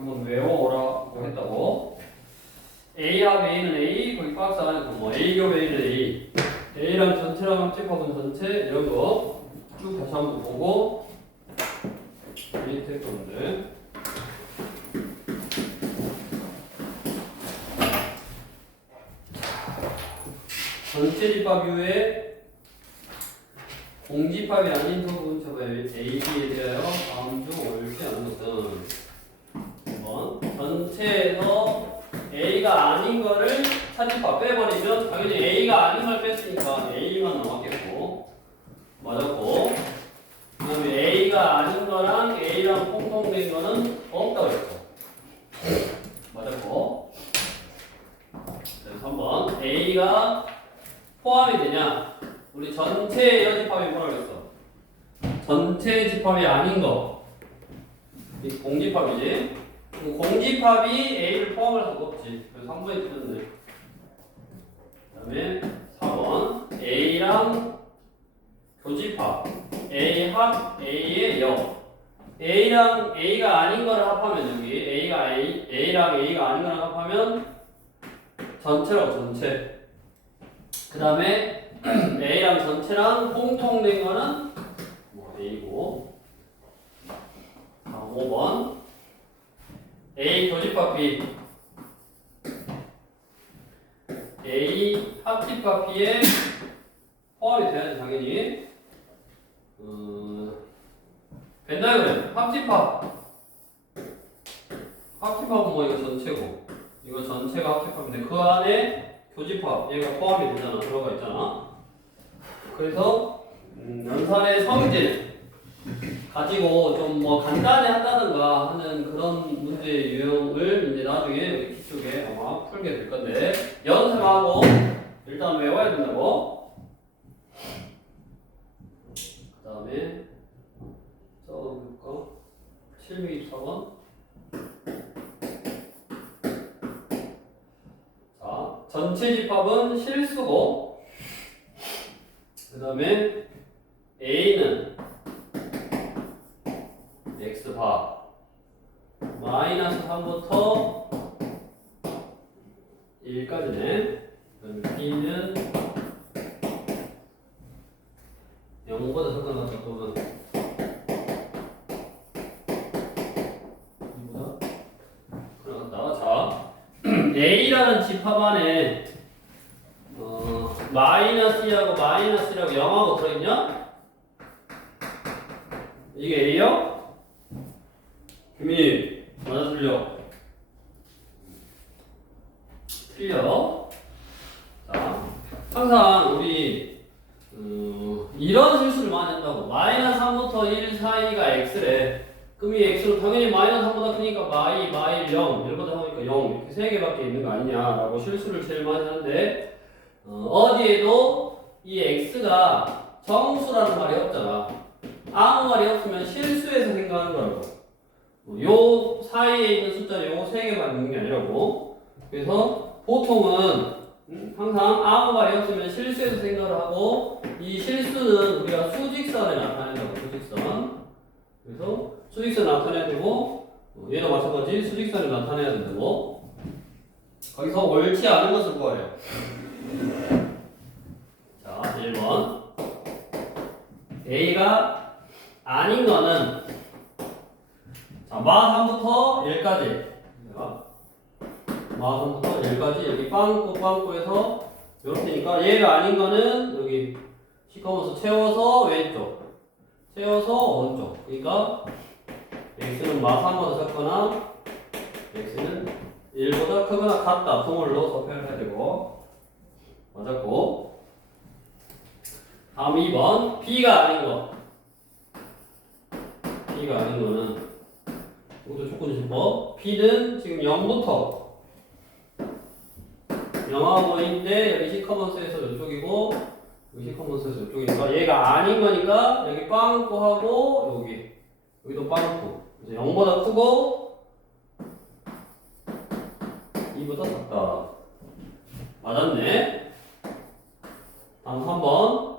한번 외워오라고 했다고. A합 A는 A, 거기 박스 안에 뭐 A겹 A는 A, A랑 전체랑 합집합은 전체 이런 거 쭉 다시 한번 보고 밑에 건데 전체 집합 이후에 공집합이 아닌 소분집합 A, B에 대하여 다음 중 옳지 않은 것은 1번 전체에서 A가 아닌 거를 차집합 빼버리면 당연히 A가 아닌 걸 뺐으니까 A만 남았겠고 맞았고 그 다음에 A가 아닌 거랑 A랑 공통된 거는 없다고 했어 맞았고 그래서 한번 A가 포함이 되냐 우리 전체 여집합이 뭐라고 했어 전체 집합이 아닌 거 이 공집합이지 공집합이 A를 포함할 수가 없지. 그래서 3번에 틀렸네. 그 다음에 4번 A랑 교집합 A 합 A의 역 A랑 A가 아닌 거를 합하면 여기 A랑 A가 아닌 거를 합하면 전체라고 전체 그 다음에 A랑 전체랑 공통된 거는 뭐 A고 5번 A 교집합 B A 합집합 B에 포함이 돼야지 당연히 벤다이그램 합집합은 뭐 이거 전체고 이거 전체가 합집합인데 그 안에 교집합 얘가 포함이 되잖아 들어가 있잖아 그래서 연산의 성질 가지고 좀 뭐 간단히 한다든가 하는 그런 문제 유형을 이제 나중에 기초에 아마 풀게 될 건데 연습하고 일단 외워야 된다고. 그 다음에 써볼까? 724번. 자, 전체 집합은 실수고, 그 다음에 A는 X바 마이너스 3부터 1까지네. 그다음에 B는 0보다 상관없다 또는 2보다 그러다. 자, A라는 집합 안에 마이너스 2하고 마이너스 1하고 0하고 들어있냐? 이게 A요? 규민이 맞아 틀려? 틀려. 자, 항상 우리 이런 실수를 많이 한다고. 마이너스 3부터 1 사이가 x래. 그럼 이 x는 당연히 마이너스 3보다 크니까 마일 0, 1보다 크니까 0 이렇게 3개밖에 있는 거 아니냐라고 실수를 제일 많이 하는데 어디에도 이 x가 정수라는 말이 없잖아. 아무 말이 없으면 실수해서 생각하는 거라고. 요 사이에 있는 숫자를 요 3개만 있는 게 아니라고. 그래서 보통은 항상 아무 말이 없으면 실수해서 생각을 하고 이 실수는 우리가 수직선에 나타낸다고. 수직선. 그래서 수직선 나타내야 되고 얘도 마찬가지 수직선에 나타내야 된다고. 거기서 옳지 않은 것을 구하래요. 자, 1번 A가 아닌 거는 자, 마3부터 1까지. 마3부터 1까지. 여기 빵꾸에서 이렇게니까 얘가 아닌 거는 여기 시커먼서 채워서 왼쪽. 채워서 오른쪽. 그러니까 x는 마3보다 작거나 x는 1보다 크거나 같다. 통을 넣어서 표현해야 되고. 맞았고. 다음 2번. B가 아닌 거. B가 아닌 거는 이것도 조건지법. P는 지금 0부터 0하고 5인데 여기 시커먼스에서 이쪽이고 여기 시커먼스에서 이쪽이니까 얘가 아닌 거니까 여기 빵꾸하고 여기도 빵꾸. 이제 0보다 크고 2보다 작다. 맞았네. 다음 3번.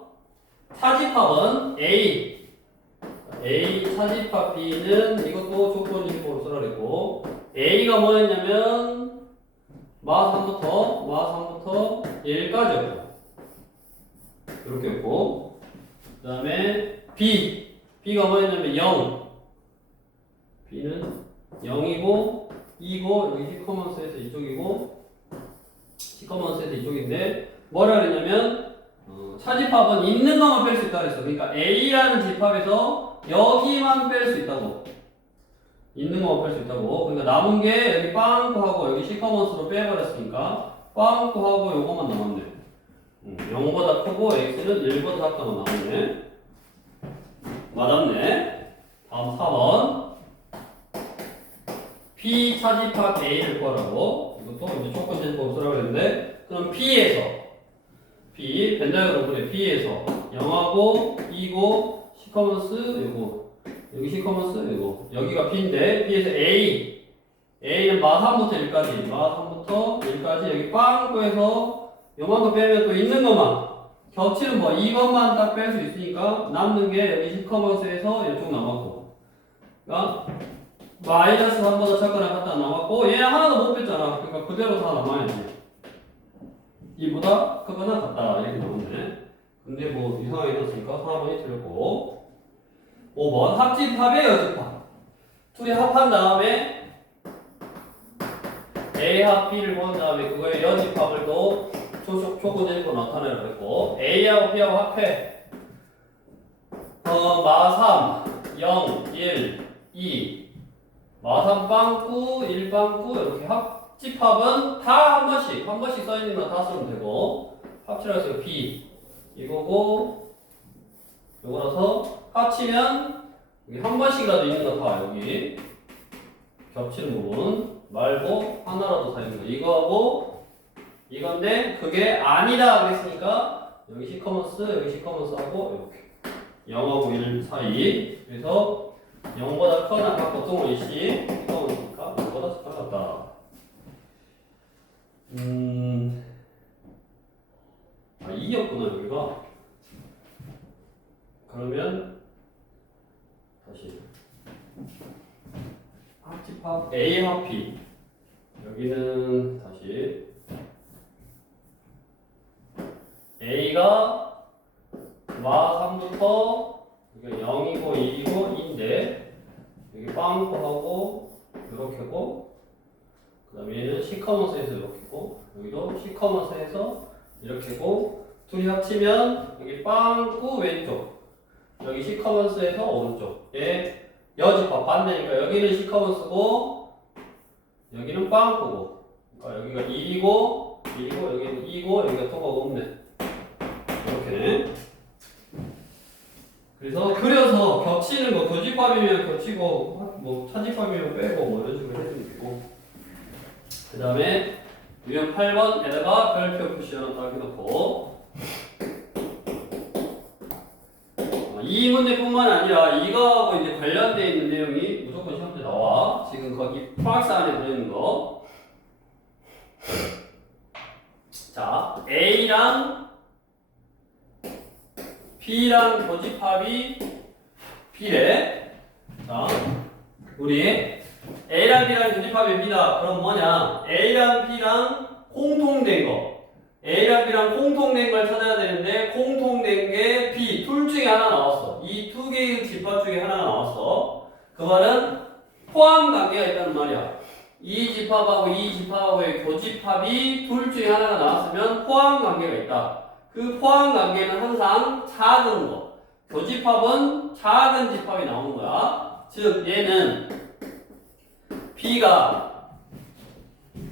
차집합은 A 차집합 B는 이것도 조건지법으로 써라 그랬고 A가 뭐였냐면 마3부터 1까지였고 이렇게였고 그 다음에 B가 뭐였냐면 0 B는 0이고 2고 여기 시커먼스에서 이쪽이고 시커먼스에서 이쪽인데 뭐라 그랬냐면 차집합은 있는 것만 뺄 수 있다 그랬어. 그러니까 A라는 집합에서 여기만 뺄 수 있다고. 있는 것만 뺄 수 있다고. 그러니까 남은 게 여기 빵꾸하고 여기 시커먼스로 빼버렸으니까 빵꾸하고 요것만 남았네. 0보다 크고 x는 1보다 작다고 나오네. 맞았네. 다음 4번. P 차집합 A를 구하라고. 이것도 이제 조건제법 쓰라고 했는데 그럼 P에서 벤다이어그램 P에서 0하고 2고 시커먼스 요거 여기 시커먼스 요거 여기가 P인데 P에서 A는 마3부터 1까지 여기 빵꾸에서 요만큼 빼면 또 있는 것만 겹치는 뭐 이것만 딱 뺄 수 있으니까 남는 게 여기 시커먼스에서 이쪽 남았고 그러니까 마이너스 3보다 작거나 같다 남았고 얘는 하나도 못 뺐잖아. 그러니까 그대로 다 남아야지. 이보다 크거나 같다 이렇게 나오네. 근데 뭐 이상하게 떴으니까 4번이 틀렸고 5번 합집합의 여집합 둘이 합한 다음에 A 합 B를 본 다음에 그거의 여집합을 또 조건제로 나타내라고 했고 A하고 B하고 합해 마3 0 1 2 마3 빵꾸 1 빵꾸 이렇게 합집합은 다 한 번씩 써있는 거 다 쓰면 되고 합치라고 해서 B 이거고 요거라서 합치면 여기 한 번씩이라도 있는 거 다 여기 겹치는 부분 말고 하나라도 다 있는 거 이거하고 이건데 그게 아니다 그랬으니까 여기 시커먼스하고 이렇게 0하고 1 사이 그래서 0보다 커나 보통은 이씨 시커먼스니까 0보다 작았다. 아 2였구나 여기가. 그러면 다시 합집합 A 합 B 여기는 다시 A가 마3부터 여기가 0이고 2이고 2인데 여기 빵꾸하고 이렇게고 그 다음에 얘는 시커먼스에서 이렇게고 여기도 시커먼스에서 이렇게고 둘이 합치면 여기 빵꾸 왼쪽 여기 시커먼스에서 오른쪽에 여집합 반대니까 여기는 시커먼스고 여기는 빵꾸고 그러니까 여기가 1이고 여기는 2고 여기가 토가가 없네 이렇게. 그래서 그려서 겹치는 거 교집합이면 겹치고 뭐 차집합이면 빼고 뭐 이런 식으로 해주면 되고 그 다음에 유형 8번에다가 별표 표시하나 딱 해놓고 이 문제뿐만 아니라 이거하고 이제 관련되어 있는 내용이 무조건 시험 때 나와. 지금 거기 박스 안에 들어있는 거. 자, A랑 B랑 교집합이 B래. 자, 우리 A랑 B랑 교집합이 B다. 그럼 뭐냐? A랑 B랑 공통된 거. A랑 B랑 공통된 걸 찾아야 되는데 공통된 게 B 둘 중에 하나 나왔어. 이 두 개의 집합 중에 하나가 나왔어. 그 말은 포함 관계가 있다는 말이야. 이 집합하고 이 집합하고의 교집합이 둘 중에 하나가 나왔으면 포함 관계가 있다. 그 포함 관계는 항상 작은 거. 교집합은 작은 집합이 나오는 거야. 즉 얘는 B가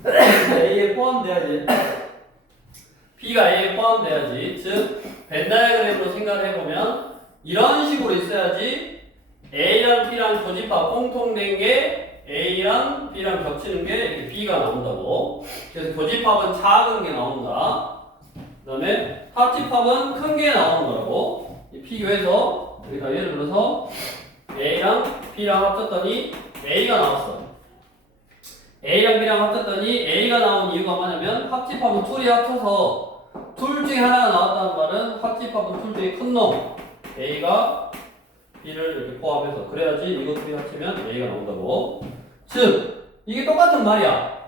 A에 포함돼야지. B가 A에 포함돼야지. 즉 벤다이어그램으로 생각을 해보면 이런 식으로 있어야지 A랑 B랑 교집합 공통된 게 A랑 B랑 겹치는 게 이렇게 B가 나온다고. 그래서 교집합은 작은 게 나온다. 그 다음에 합집합은 큰 게 나오는 거라고. 비교해서 여기다 예를 들어서 A랑 B랑 합쳤더니 A가 나왔어. A랑 B랑 합쳤더니 A가 나온 이유가 뭐냐면 합집합은 둘이 합쳐서 둘 중에 하나가 나왔다는 말은 합집합은 둘 중에 큰 놈 A가 B를 이렇게 포함해서 그래야지 이거 둘이 합치면 A가 나온다고. 즉 이게 똑같은 말이야.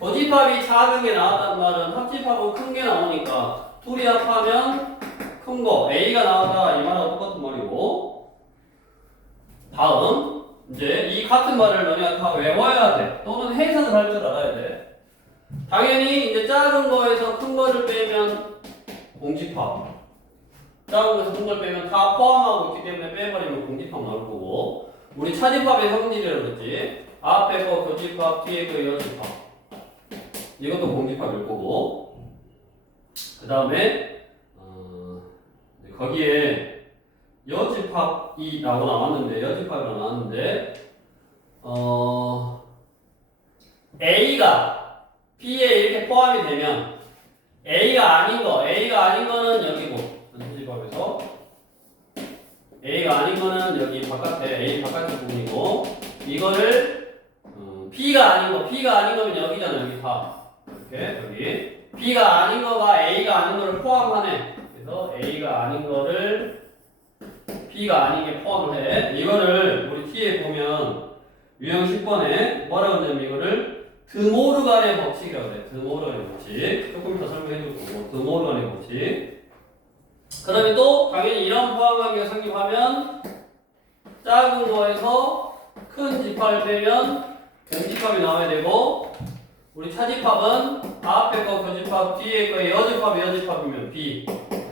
교집합이 작은 게 나왔단 말은 합집합은 큰 게 나오니까 둘이 합하면 큰 거 A가 나왔다 이 말하고 똑같은 말이고. 다음 이제 이 같은 말을 너네가 다 외워야 돼. 또는 해석을 할 줄 알아야 돼. 당연히 이제 작은 거에서 큰 거를 빼면 공집합. 작은 거에서 큰 걸 빼면 다 포함하고 있기 때문에 빼버리면 공집합 나올 거고. 우리 차집합의 성질이라고 그랬지. 앞에 거 교집합, 뒤에 거 여집합. 이것도 공집합일 거고. 그 다음에 거기에 여집합이 나왔는데 A가 B에 이렇게 포함이 되면 A가 아닌 거는 여기고 여집합에서 A가 아닌 거는 여기 바깥에 A 바깥에 부분이고 이거를 B가 아닌 거면 여기잖아 여기 다 이렇게 여기 B가 아닌 거가 A가 아닌 거를 포함하네. 그래서 A가 아닌 거를 B가 아니게 포함을 해. 이거를 우리 T에 보면 유형 10번에 뭐라고 하냐면 이거를 드모르간의 법칙이라고 해. 드모르간의 법칙. 조금 이따 설명해 줄 거고 드모르간의 법칙. 그 다음에 또 당연히 이런 포함관계가 성립하면 작은 거에서 큰 집합을 빼면 공집합이 나와야 되고 우리 차집합은 앞에 거 교집합, 뒤에 거 여집합이면 B.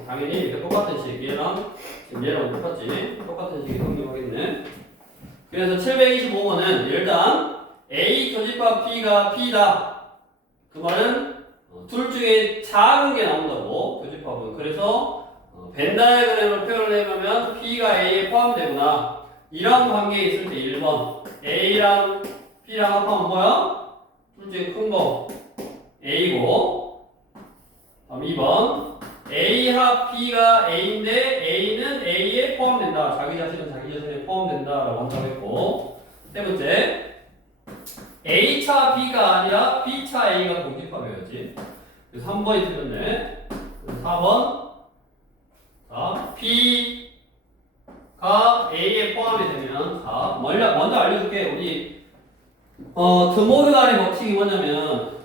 당연히 이렇게 똑같은 식. 얘랑 똑같지. 똑같은 식이 성립하겠네. 그래서 725번은 일단 A 교집합 B가 B다. 그 말은 둘 중에 작은 게 나온다고 교집합은. 그래서 벤 다이어그램을 표현을 해보면 P가 A에 포함되구나. 이런 관계에 있을 때 1번 A랑 B랑 합하면 뭐야? 둘 중에 큰 거 A고 다음 2번 A 합 B가 A인데 A는 A에 포함된다. 자기 자신에 포함된다 라고 한다고 했고 세 번째 A차 B가 아니라 B차 A가 공집합이었지. 그래서 3번이 틀렸네. 4번 B가 A에 포함이 되면 먼저 알려줄게. 우리 드모르간의 법칙이 뭐냐면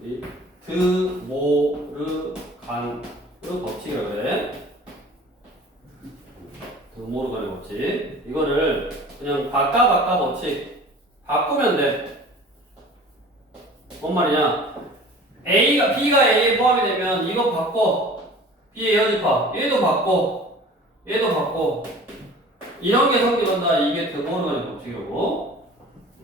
우리 드모르간의 법칙이라고 그래. 드모르간의 법칙. 이거를 그냥 바꿔 법칙 바꾸면 돼. 뭔 말이냐? B가 A에 포함이 되면 이거 바꿔. B의 여집합. 얘도 바꿔. 이런 게 성립한다. 이게 드모르간의 법칙이고.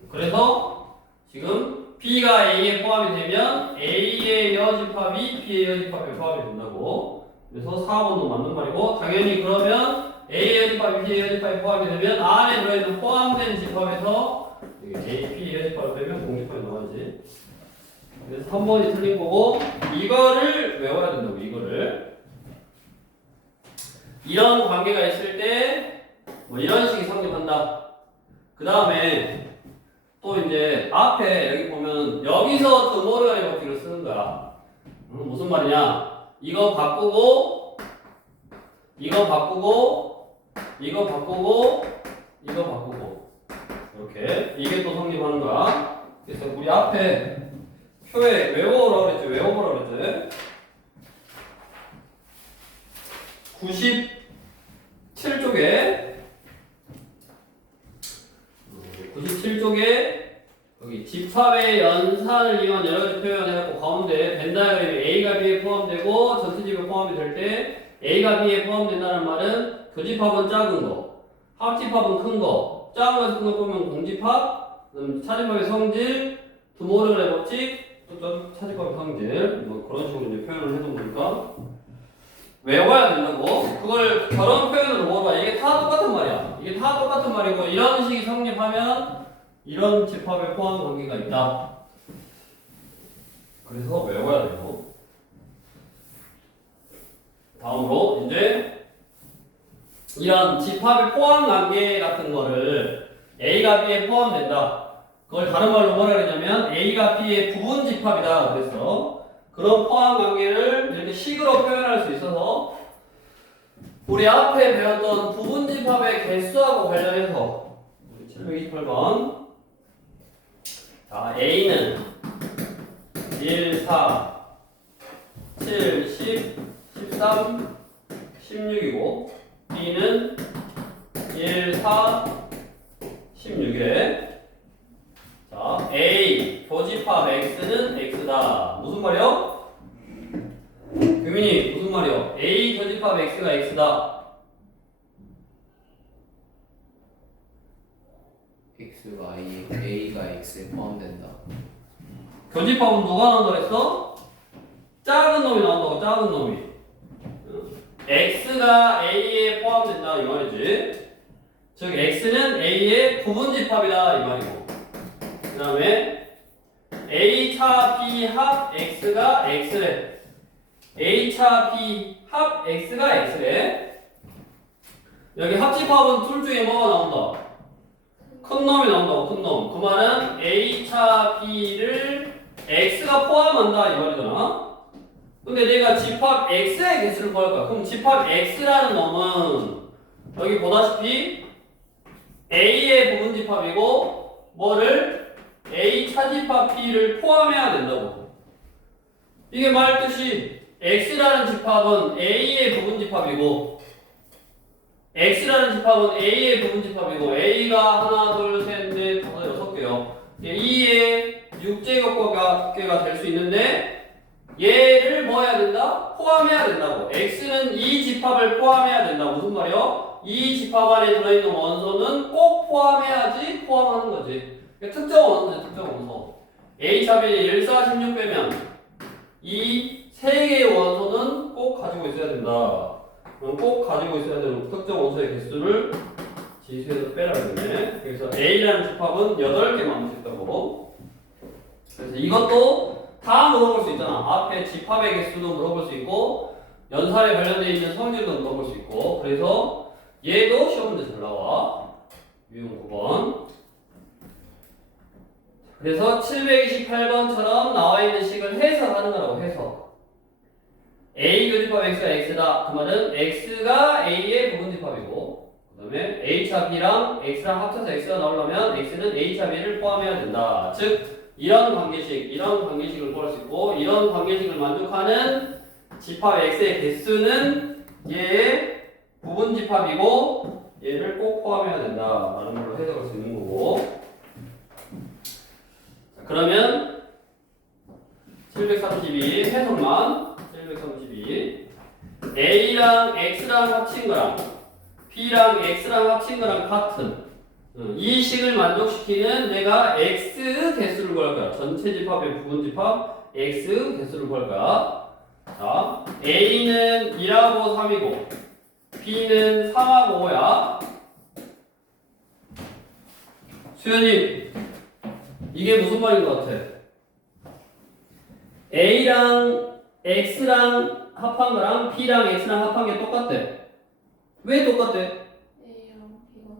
그래서 지금 B가 A에 포함이 되면 A의 여집합이 B의 여집합에 포함이 된다고. 그래서 4번도 맞는 말이고 당연히 그러면 A의 여집합이 B의 여집합에 포함이 되면 안에 들어있는 포함된 집합에서 A, B의 여집합을 빼면 공집합이 나와야지. 그래서 3번이 틀린 거고 이거를 외워야 된다고. 이거를 이런 관계가 있을 때 뭐 이런 식이 성립한다. 그 다음에 또 이제 앞에 여기 보면 여기서 드모르간의 법칙을 쓰는 거야. 무슨 말이냐? 이거 바꾸고 이렇게 이게 또 성립하는 거야. 그래서 우리 앞에 표에 외워보라고 그랬지. 97쪽에 여기 집합의 연산을 이용한 여러 가지 표현해갖고 가운데 벤 다이어그램이 A가 B에 포함되고 전체집에 포함이 될 때 A가 B에 포함된다는 말은 교집합은 작은 거, 합집합은 큰 거, 작은 거에서 큰 거 보면 공집합, 차집합의 성질, 드모르간의 법칙, 또 차집합의 성질 뭐 그런 식으로 이제 표현을 해도 보니까 외워야 된다고. 그걸 저런 표현으로 모아봐. 이게 다 똑같은 말이야. 말이고 이런 식이 성립하면 이런 집합에 포함 관계가 있다. 그래서 외워야 되고. 다음으로 이제 이런 집합의 포함 관계 같은 거를 A가 B에 포함된다. 그걸 다른 말로 뭐라 그러냐면 A가 B의 부분 집합이다. 그래서 그런 포함 관계를 이렇게 식으로 표현할 수 있어서 우리 앞에 배웠던 부분 집합의 개수하고 관련해서 우리 728번. 자, A는 1, 4, 7, 10, 13, 16이고 B는 1, 4, 16이래. 자, A 교집합 X는 X다. 무슨 말이요? 규민이 무슨 말이요? A 교집합 X가 X다. X가 A가 X에 포함된다. 교집합은 누가 나온다고 했어? 작은 놈이 나온다고. 작은 놈이. X가 A에 포함된다 이 말이지. 즉 X는 A의 부분집합이다 이 말이고. 그 다음에 A 차 B 합 X가 X래. A 차 B 합 X가 X래. 여기 합집합은 둘 중에 뭐가 나온다? 큰 놈이 나온다고. 큰 놈. 그 말은 A 차 B를 X가 포함한다 이 말이잖아. 근데 내가 집합 X의 개수를 구할 거야. 그럼 집합 X라는 놈은 여기 보다시피 A의 부분집합이고 뭐를 A 차집합 B를 포함해야 된다고. 이게 말뜻이 X라는 집합은 A의 부분집합이고 X라는 집합은 A의 부분집합이고 A가 하나, 둘, 셋, 넷, 다섯, 여섯 개요. 2의 6제곱계가 될 수 있는데 얘를 뭐 해야 된다? 포함해야 된다고. X는 이 집합을 포함해야 된다. 무슨 말이요? 이 집합 안에 들어있는 원소는 꼭 포함해야지 포함하는 거지. 그러니까 특정 원소지, 특정 원소. A 차비 1, 4, 16 빼면 이 세 개의 원소는 꼭 가지고 있어야 된다. 꼭 가지고 있어야 되는 특정 원소의 개수를 지수에서 빼라 그러네. 그래서 A라는 집합은 8개 만들 수 있다고. 그래서 이것도 다 물어볼 수 있잖아. 앞에 집합의 개수도 물어볼 수 있고 연산에 관련되어 있는 성질도 물어볼 수 있고. 그래서 얘도 시험 문제 잘 나와. 유형 9번. 그래서 728번처럼 나와 있는 식을 해석하는 거라고. 해석. A 교집합 X가 X다. 그 말은 X가 A의 부분집합이고 그 다음에 A차 B랑 X랑 합쳐서 X가 나오려면 X는 A차 B를 포함해야 된다. 즉 이런 관계식을 구할 수 있고 이런 관계식을 만족하는 집합 X의 개수는 얘의 부분집합이고 얘를 꼭 포함해야 된다 라는 걸로 해석할 수 있는 거고. 자, 그러면 732 해석만 732 A랑 X랑 합친 거랑 B랑 X랑 합친 거랑 같은 이 식을 만족시키는 내가 X 개수를 구할 거야. 전체 집합의 부분 집합 X 개수를 구할 거야. 자, A는 1하고 3이고 B는 3하고 5야. 수현님, 이게 무슨 말인 것 같아? A랑 X랑 합한 거랑 B랑 X랑 합한 게 똑같대. 왜 똑같대? A랑 B가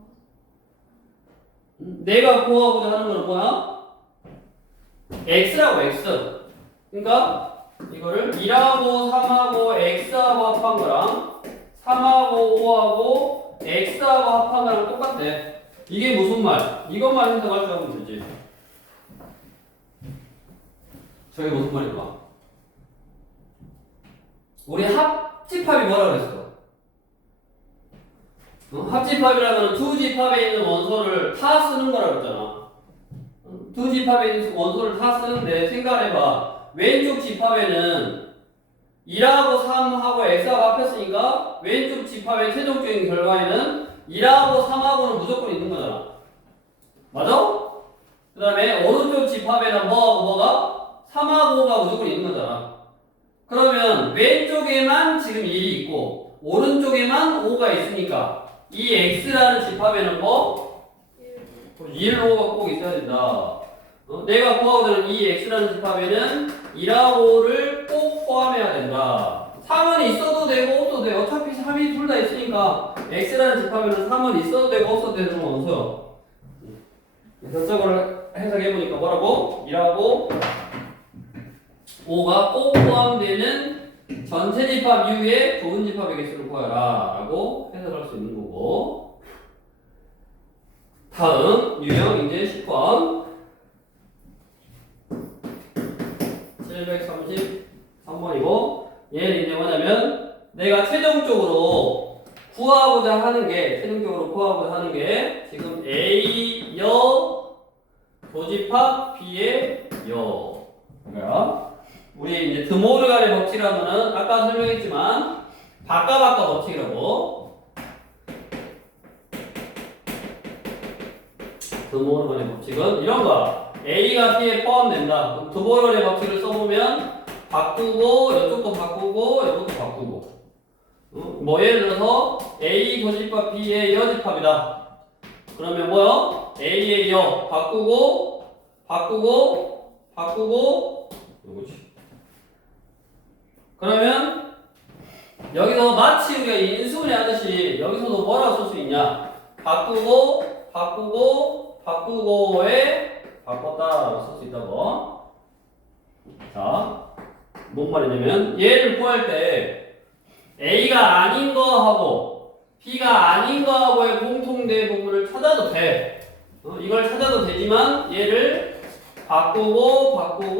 내가 구하고자 하는 건 뭐야? X라고 X. 그러니까 이거를 1하고 3하고 X하고 합한 거랑 3하고 5하고 X하고 합한 거랑 똑같대. 이게 무슨 말? 이것만 해석할 줄 알면 되지. 저게 무슨 말인가? 우리 합집합이 뭐라 그랬어? 합집합이라면 두 집합에 있는 원소를 다 쓰는 거라 그랬잖아. 두 집합에 있는 원소를 다 쓰는데 생각해봐. 왼쪽 집합에는 1하고 3하고 X하고 합했으니까 왼쪽 집합의 최종적인 결과에는 1하고 3하고는 무조건 있는 거잖아. 맞아? 그 다음에 오른쪽 집합에는 뭐하고 뭐가? 3하고 5가 무조건 있는 거잖아. 그러면 왼쪽에만 지금 1이 있고 오른쪽에만 5가 있으니까 이 X라는 집합에는 뭐? 1, 5가 꼭 있어야 된다. 내가 구하고자 이 X라는 집합에는 1하고 5를 꼭 포함해야 된다. 3은 있어도 되고 없어도 돼. 어차피 3이 둘 다 있으니까 X라는 집합에는 3은 있어도 되고 없어도 되는 원소요. 결석을 해석해보니까 뭐라고? 1하고 5가 꼭 포함되는 전체 집합 이후에 부분 집합의 개수를 구하라 라고 해석할 수 있는 거고. 다음 유형 이제 10번 733번이고 얘는 이제 뭐냐면 내가 최종적으로 구하고자 하는 게 지금 A 여 교집합 B의 여 뭐야? 우리 이제 드모르간의 법칙이라면은 아까 설명했지만 바꿔 법칙이라고. 드모르간의 법칙은 이런 거야. A가 B에 포함된다. 그럼 드모르간의 법칙을 써보면 바꾸고 이쪽도 바꾸고 이것도 바꾸고. 뭐 예를 들어서 A 교집합 B의 여집합이다. 그러면 뭐요? A의 여 바꾸고 이거지. 그러면 여기서 마치 우리가 인수분해 하듯이 여기서도 뭐라고 쓸 수 있냐? 바꾸고에 바꿨다라고 쓸 수 있다고. 자, 뭔 말이냐면 얘를 구할 때 A가 아닌 거하고 B가 아닌 거하고의 공통된 부분을 찾아도 돼. 이걸 찾아도 되지만 얘를 바꾸고에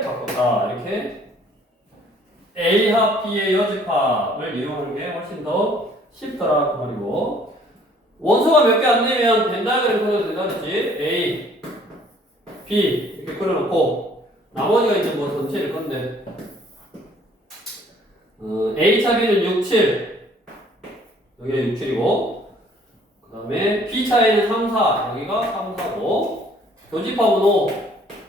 바꿨다. 이렇게 A합 B의 여집합을 이용하는 게 훨씬 더 쉽더라 그 말이고. 원소가 몇 개 안 되면 벤 다이어그램 그려도 된다 그랬지. A, B 이렇게 그려놓고 나머지가 이제 뭐 전체일 건데 A 차 B는 6, 7 여기가 6, 7이고 그 다음에 B 차에는 3, 4 여기가 3, 4고 교집합은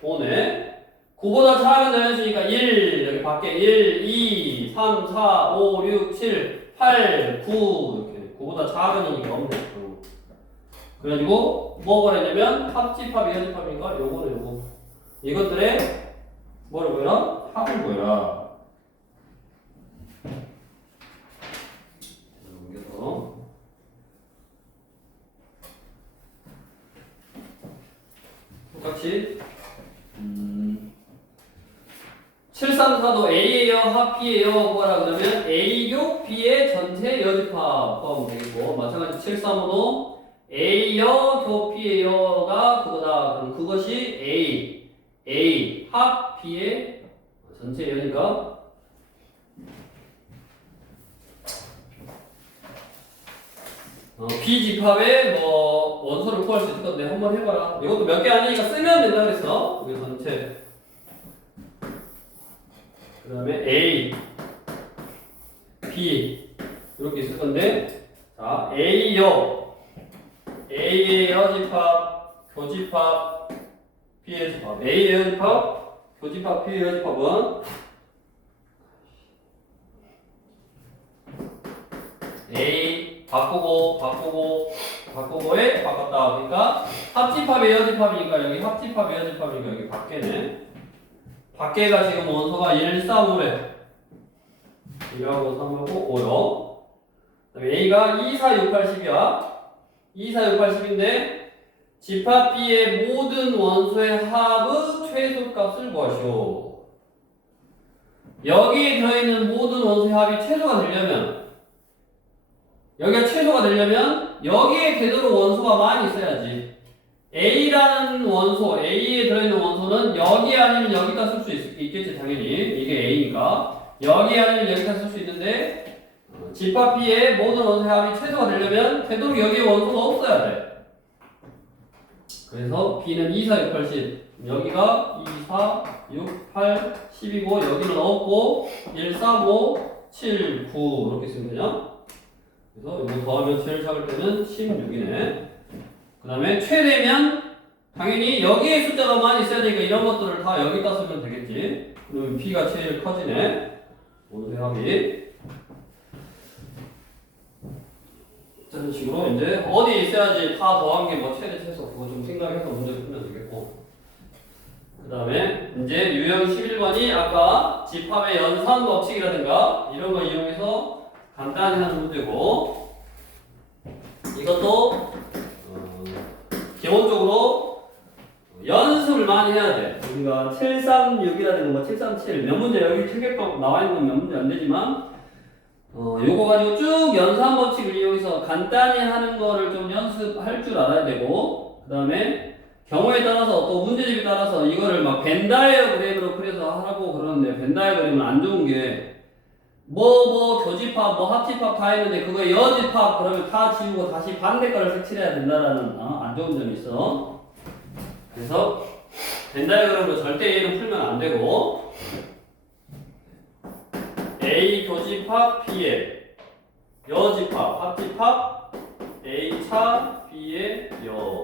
5네 9보다 작은 자연수니까 1 여기 밖에 1, 2, 3, 4, 5, 6, 7, 8, 9 이렇게 9보다 작은이니까 없네. 그래가지고 뭐가 그랬냐면 합집합이 여집합인가? 요거는 요거 이것들의 뭐를 보여라? 합을 보여라. 옮겨서 똑같이 734도 A의 여, 합 B의 여 뭐라 그러면 A교 B의 전체 여집합 포함 되겠고 마찬가지 735도 A여 교 B의 여가 그거다. 그럼 그것이 A 합 B의 전체 여니까 B 집합의 뭐 원소를 구할 수 있을 건데 한번 해봐라. 이것도 몇 개 아니니까 쓰면 된다 그랬어. 이게 전체. 그 다음에 A, B 이렇게 있을 건데 자 A의 여집합, 교집합, B의 집합. A의 여집합, 교집합, B의 여집합은 A 바꾸고에 바꿨다. 그러니까 합집합의 여집합이니까 여기 합집합의 여집합이니까 여기 밖에네. 밖에가 지금 원소가 1, 4, 5래. 2하고 3하고 5요. 그 다음에 A가 2, 4, 6, 8, 10이야. 2, 4, 6, 8, 10인데 집합 B의 모든 원소의 합의 최소값을 구하시오. 여기에 들어있는 모든 원소의 합이 최소가 되려면 여기가 최소가 되려면 여기에 되도록 원소가 많이 있어야지. A라는 원소, A에 들어있는 원소는 여기 아니면 여기다 쓸 수 있겠지 당연히. 이게 A니까 여기 아니면 여기다 쓸 수 있는데 집합 B의 모든 원소의 합이 최소가 되려면 되도록 여기에 원소가 없어야 돼. 그래서 B는 2, 4, 6, 8, 10 여기가 2, 4, 6, 8, 10이고 여기는 없고 1, 3, 5, 7, 9 이렇게 쓰면 되냐? 그래서 이거 더하면 제일 작을 때는 16이네. 그 다음에 최대면 당연히 여기에 숫자가 많이 있어야 되니까 이런 것들을 다 여기다 쓰면 되겠지. 그러면 B가 제일 커지네. 원소의 합이. 이런 식으로 이제 어디에 있어야지 다 더한 게 뭐 최대 최소 그거 좀 생각해서 문제 풀면 되겠고. 그 다음에 이제 유형 11번이 아까 집합의 연산 법칙이라든가 이런 거 이용해서 간단히 하는 문제고 이것도 기본적으로 연습을 많이 해야 돼. 우리가 736이라든가 뭐 737 몇 문제 여기 체계법 나와 있는 건 몇 문제 안 되지만 요거 가지고 쭉 연산 법칙을 이용해서 간단히 하는 거를 좀 연습할 줄 알아야 되고, 그 다음에 경우에 따라서 또 문제집에 따라서 이거를 막 벤다이어그램으로 그려서 하라고 그러는데, 벤다이어그램은 안 좋은 게 교집합, 합집합 다 했는데 그거에 여집합 그러면 다 지우고 다시 반대가를 색칠해야 된다라는 안 좋은 점이 있어. 그래서 벤다이어그램으로 절대 얘는 풀면 안 되고, A 교집합 B의 여집합, 합집합 A 차 B의 여.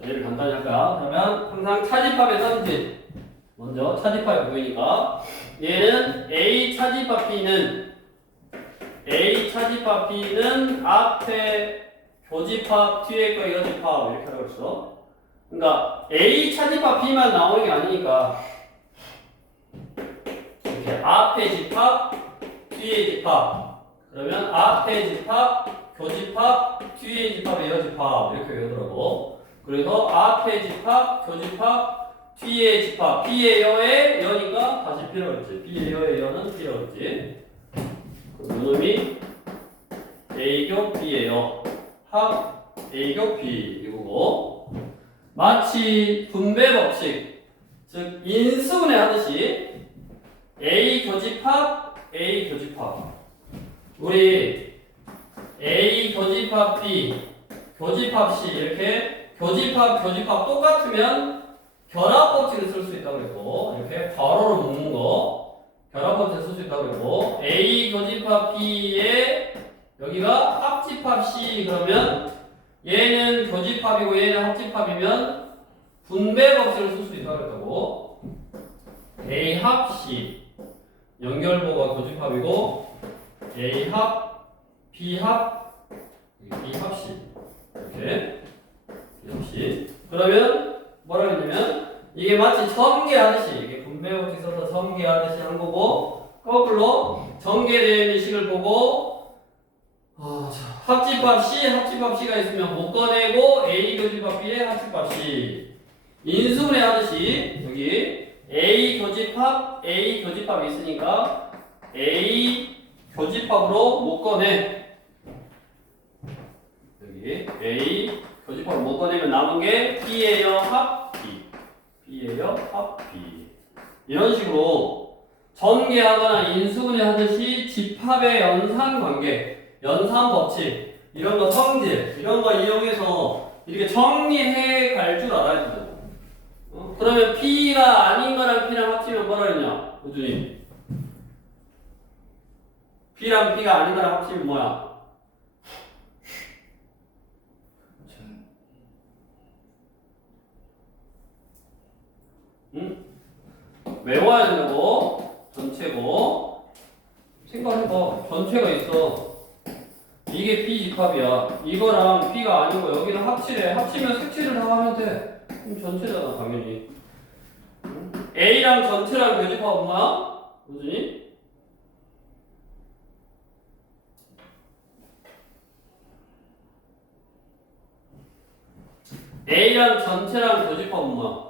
자, 얘를 간단히 할까? 그러면 항상 차집합의 선지. 먼저 차집합이 보이니까 얘는 A 차집합 B는 앞에 교집합 뒤에 거 여집합 이렇게 하라고 했어. 그러니까 A 차집합 B만 나오는 게 아니니까 이렇게 앞에 집합 뒤에 집합, 그러면 앞에 집합 교집합 뒤에 집합의 여집합 이렇게 외우더라고. 그래서 앞에 집합 교집합 B의 집합, B의 여의 여니까 다시 B라고 했지. B의 여의 여는 B라고 했지. 요놈이 A교 B의 여, 합 A교 B 이거고, 마치 분배 법칙, 즉 인수분해 하듯이 A 교집합, A 교집합. 우리 A 교집합 B, 교집합 C 이렇게 교집합 똑같으면 결합법칙을 쓸 수 있다고 그랬고, 이렇게 괄호로 묶는 거 결합법칙을 쓸 수 있다고 그랬고, A 교집합 B에 여기가 합집합 C 그러면 얘는 교집합이고 얘는 합집합이면 분배법칙을 쓸 수 있다고 그랬다고. A 합 C 연결보가 교집합이고 A 합 B 합 B 합 C 이렇게 B 합 C. 그러면 뭐라고 했냐면 이게 마치 전개하듯이, 이게 분배법칙 써서 전개하듯이 한 거고, 거꾸로 전개되어 있는 식을 보고 합집합 C가 있으면 못 꺼내고 A 교집합 B의 합집합 C. 인수분해 하듯이 여기 A 교집합이 있으니까 A 교집합으로 못 꺼내. 여기 A 교집합을 못 꺼내면 남은 게 B예요 합 B, B예요 합 B. 이런 식으로 전개하거나 인수분해 하듯이 집합의 연산 관계, 연산 법칙, 이런 거 성질, 이런 거 이용해서 이렇게 정리해 갈 줄 알아야 된다. 그러면 P가 아닌 거랑 P랑 합치면 뭐라 그랬냐? 우준이. P랑 P가 아닌 거랑 합치면 뭐야? 응? 외워야 된다고. 전체고. 생각해봐. 전체가 있어. 이게 B 집합이야. 이거랑 B가 아니고 여기를 합치래. 합치면 색칠을 다 하면 돼. 그럼 전체잖아, 당연히. A랑 전체랑 교집합은 뭐야? 우준이? A랑 전체랑 교집합은 뭐야?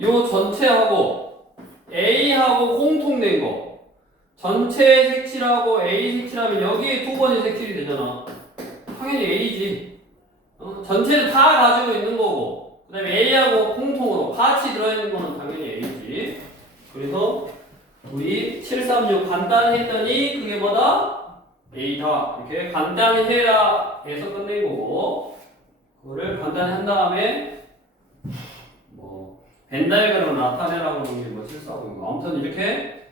요 전체하고 A하고 공통된 거, 전체 색칠하고 A 색칠하면 여기에 두 번이 색칠이 되잖아. 당연히 A지. 전체를 다 가지고 있는 거고, 그 다음에 A하고 공통으로 같이 들어있는 거는 당연히 A지. 그래서 우리 736 간단히 했더니 그게 뭐다? A다. 이렇게 간단히 해라 해서 끝낸 거고, 그거를 간단히 한 다음에 벤다이어그램으로 나타내라고 하는 게 뭐 실수하고 있고, 아무튼 이렇게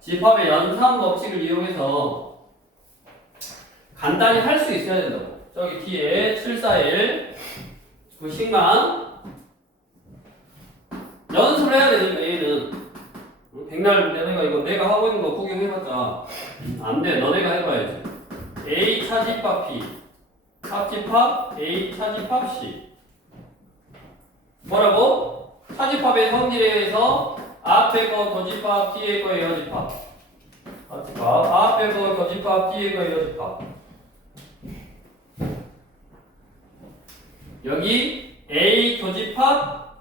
집합의 연산 법칙을 이용해서 간단히 할 수 있어야 된다고. 저기 뒤에 741 그 식만 연습을 해야 되니까 얘는 백날 내가 하고 있는 거 구경해봤자 안 돼. 너네가 해봐야지. A 차집합 P 합집합 A 차집합 C. 뭐라고? 차집합의 성질에 의해서 앞에 거 교집합 뒤에 거의 여집합. 합집합 앞에 거 교집합 뒤에 거의 여집합. 여기 A 교집합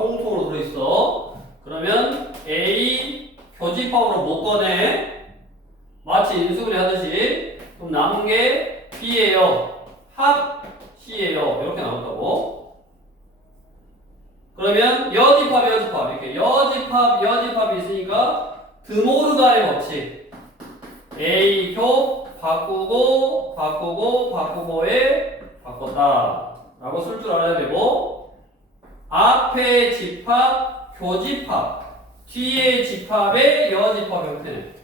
공통으로 들어있어. 그러면 A 교집합으로 못 꺼내. 마치 인수분해 하듯이. 그럼 남은 게 B예요. 합 C예요. 이렇게 나온다고. 그러면 여집합 이렇게 여집합이 있으니까 드모르간의 법칙. A 교 바꾸고에 바꿨다 라고 쓸 줄 알아야 되고, 앞에 집합 교집합, 뒤에 집합의 여집합 형태는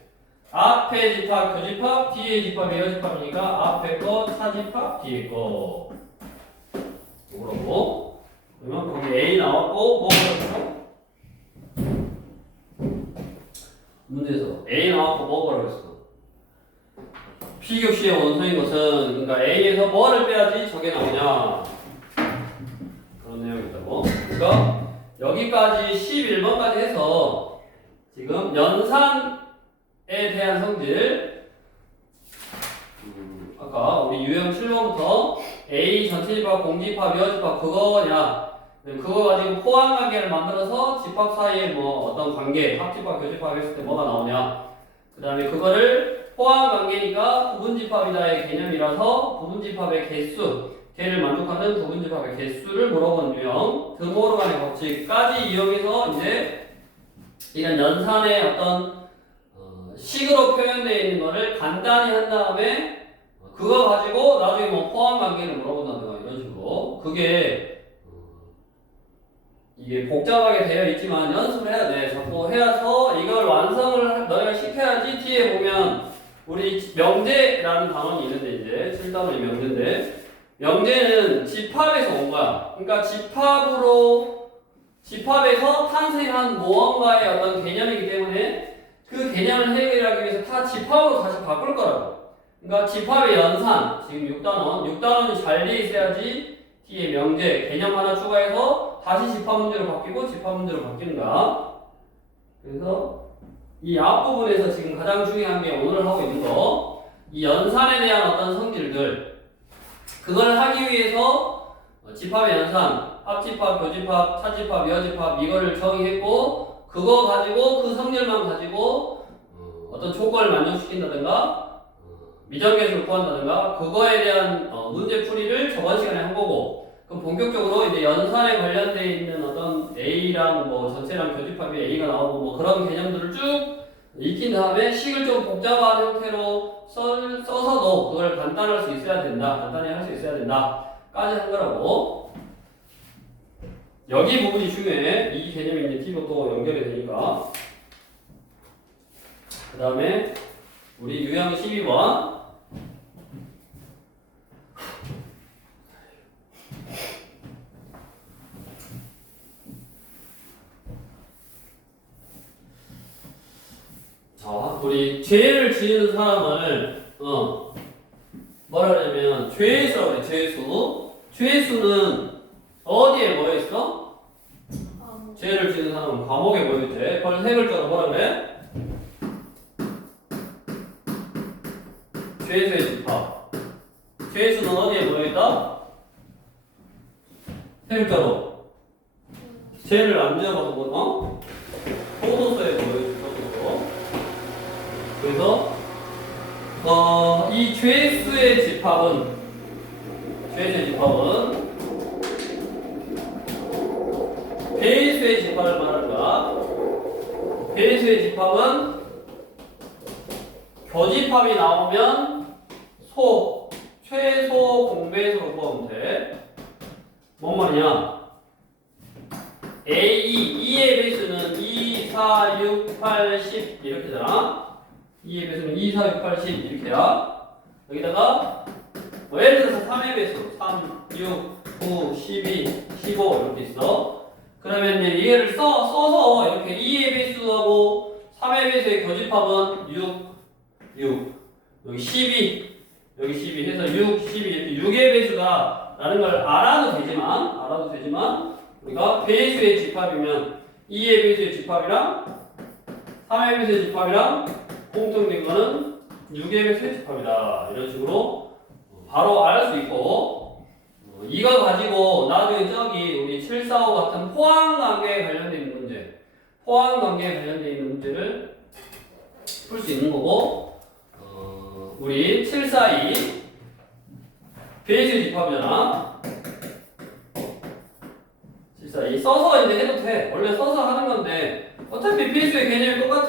앞에 집합 교집합, 뒤에 집합의 여집합이니까 앞에 거 차집합, 뒤에 거. 그러고 그러면 거기 A 나왔고 뭐 그랬어? 문제에서 A 나왔고 뭐 그랬어? P교시의 원소인 것은, 그러니까 A에서 뭐를 빼야지 저게 나오냐, 그런 내용이 있다고. 그러니까 여기까지 11번까지 해서 지금 연산에 대한 성질, 아까 우리 유형 7번부터 A 전체집합, 공집합, 여집합 그거냐, 그거 가지고 포함 관계를 만들어서 집합 사이에 뭐 어떤 관계, 합집합, 교집합 했을 때 뭐가 나오냐, 그 다음에 그거를 포함 관계니까 부분집합이다의 개념이라서 부분집합의 개수, 걔를 만족하는 부분집합의 개수를 물어보는 유형, 드모르간의 법칙까지 이용해서 이제 이런 연산의 어떤 식으로 표현되어 있는 거를 간단히 한 다음에 그거 가지고 나중에 뭐 포함 관계를 물어본다든가 이런 식으로. 그게 이게 복잡하게 되어 있지만 연습을 해야 돼. 자꾸 해서 이걸 완성을 너희가 시켜야지. 뒤에 보면 우리 명제라는 단원이 있는데, 이제 7단원이 명제인데, 명제는 집합에서 온 거야. 그러니까 집합에서 탄생한 무언가의 어떤 개념이기 때문에 그 개념을 해결하기 위해서 다 집합으로 다시 바꿀 거라고. 그러니까 집합의 연산, 지금 6단원이 잘 돼 있어야지 뒤에 명제, 개념 하나 추가해서 다시 집합 문제로 바뀌고 집합 문제로 바뀌는 거야. 그래서 이 앞부분에서 지금 가장 중요한 게 오늘 하고 있는 거, 이 연산에 대한 어떤 성질들, 그걸 하기 위해서 집합의 연산, 합집합, 교집합, 차집합, 여집합 이거를 정의했고, 그거 가지고 그 성질만 가지고 어떤 조건을 만족시킨다든가 미정계수를 구한다든가 그거에 대한 문제풀이를 저번 시간에 한 거고, 그럼 본격적으로 이제 연산에 관련되어 있는 어떤 A랑 뭐 전체랑 교집합이 A가 나오고 뭐 그런 개념들을 쭉 익힌 다음에 식을 좀 복잡한 형태로 써서도 그걸 간단할 수 있어야 된다, 간단히 할 수 있어야 된다까지 한 거라고. 여기 부분이 중요해. 이 개념이 이제 T로 또 연결이 되니까. 그 다음에 우리 유형 12번. 자, 우리 죄를 지는 사람을 뭐라 그러냐면 죄수라고 그래. 죄수는 어디에 모여 있어? 죄를 지는 사람은 감옥에 모여 있대. 벌써 세 글자로 뭐라 그래? 죄수의 집합. 죄수는 어디에 모여 있다? 세 글자로. 죄를 안 지어봐서 뭐 포도소에 모여 있어. 그래서 이 죄수의 집합은 배수의 집합을 말한다. 배수의 집합은 교집합이 나오면 최소 공배수로 구하면 돼. 뭔 말이냐? E의 배수는 2, 4, 6, 8, 10 이렇게잖아. 2의 배수는 2, 4, 6, 8, 10 이렇게야. 여기다가 뭐 예를 들어서 3의 배수 3, 6, 9, 12, 15 이렇게 있어. 그러면 이제 얘를 써서 이렇게 2의 배수하고 3의 배수의 교집합은 6 여기 12 해서 6, 12 이렇게 6의 배수다 라는 걸 알아도 되지만 우리가 배수의 집합이면 2의 배수의 집합이랑 3의 배수의 집합이랑 공통된 거는 6의 배수의 집합이다. 이런 식으로 바로 알 수 있고, 이거 가지고 나중에 저기 우리 745 같은 포함 관계에 관련된 문제, 포함 관계에 관련되어 있는 문제를 풀 수 있는 거고, 우리 742 베이스 집합이잖아. 742 써서 이제 해도 돼. 원래 써서 하는 건데 어차피 필수의 개념이 똑같아.